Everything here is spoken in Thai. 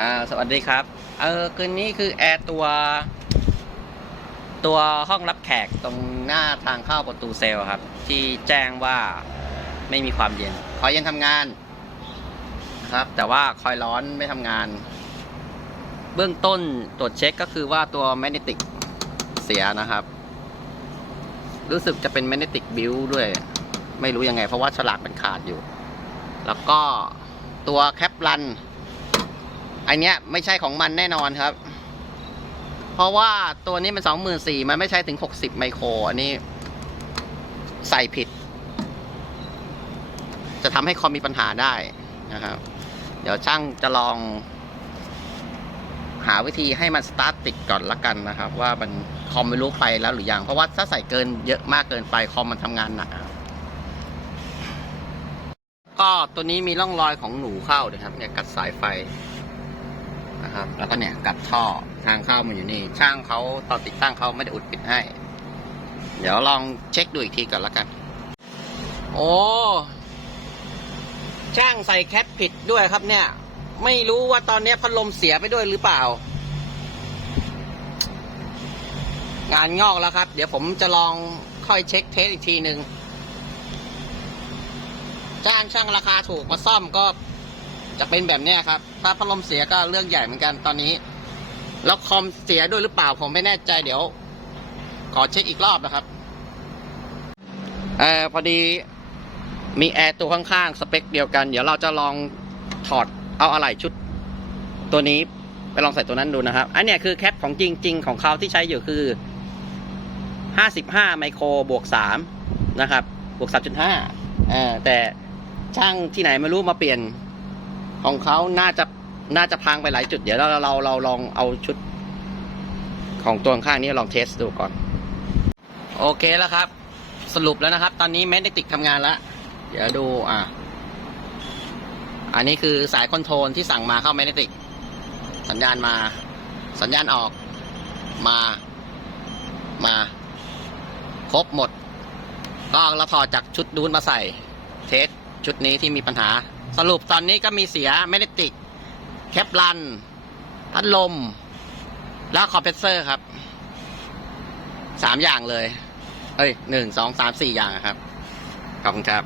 อ่าสวัสดีครับ เออคืนนี้คือแอร์ตัว ตัวห้องรับแขกตรงหน้าทางเข้าประตูเซลล์ครับ ที่แจ้งว่าไม่มีความเย็นคอยเย็นทำงานครับ แต่ว่าคอยร้อนไม่ทำงาน เบื้องต้นตรวจเช็คก็คือว่าตัวแมกเนติกเสียนะครับ รู้สึกจะเป็นแมกเนติกบิลด้วย ไม่รู้ยังไง เพราะว่าฉลากมันขาดอยู่ แล้วก็ตัวแคปรัน อันเนี้ยไม่ใช่ของมันแน่นอนครับ เพราะว่าตัวนี้มันสองหมื่นสี่มันไม่ใช่ถึงหกสิบไมโคร อันนี้ ใส่ผิด จะทำให้คอมมีปัญหาได้นะครับ เดี๋ยวช่างจะลอง หาวิธีให้มันสตาร์ทติดก่อนละกันนะครับ ว่ามันคอมไม่รู้ไปแล้วหรือยัง เพราะว่าถ้าใส่เกินเยอะมากเกินไปคอมมันทำงานหนักก็ตัวนี้มีร่องรอยของหนูเข้านะครับเนี่ยกัดสายไฟ นะครับ แล้วก็เนี่ยกัดท่อทางเข้ามันอยู่นี่ ช่างเขาตอนติดตั้งเขาไม่ได้อุดปิดให้ เดี๋ยวลองเช็คดูอีกทีก่อนละกัน โอ้ช่างใส่แคปผิดด้วยครับเนี่ย ไม่รู้ว่าตอนนี้พัดลมเสียไปด้วยหรือเปล่า งานงอกแล้วครับ เดี๋ยวผมจะลองค่อยเช็คเทสอีกทีหนึ่งจ้างช่างราคาถูกมาซ่อมก็ จะเป็นแบบเนี้ยครับ ถ้าพัดลมเสียก็เรื่องใหญ่เหมือนกันตอนนี้ แล้วคอมเสียด้วยหรือเปล่าผมไม่แน่ใจเดี๋ยว ขอเช็คอีกรอบนะครับเออพอดีมีแอร์ตัวข้างๆ สเปคเดียวกัน เดี๋ยวเราจะลองถอดเอาอะไหล่ชุด ตัวนี้ไปลองใส่ตัวนั้นดูนะครับ อันเนี้ยคือแคปของจริง ๆ ของเขาที่ใช้อยู่คือ55ไมโครบวก3นะครับ บวก3.5อ่าแต่ช่างที่ไหนไม่รู้มาเปลี่ยน ของเขาน่าจะน่าจะพังไปหลายจุด เดี๋ยวเราเราเราลองเอาชุด ของตัวข้างนี้ลองเทสดูก่อน โอเคแล้วครับ สรุปแล้วนะครับ ตอนนี้แมกเนติกทำงานแล้ว เดี๋ยวดูอะ อันนี้คือสายคอนโทรลที่สั่งมาเข้าแมกเนติก สัญญาณมา สัญญาณออกมามา ครบหมด ก็เราถอดจากชุดดูนมาใส่ เทสชุดนี้ที่มีปัญหา สรุปตอนนี้ก็มีเสียแมกเนติกแคปลัน พัดลม แล้วคอมเพรสเซอร์ครับสามอย่างเลย เอ้ยหนึ่งสองสามสี่อย่างครับ ขอบคุณครับ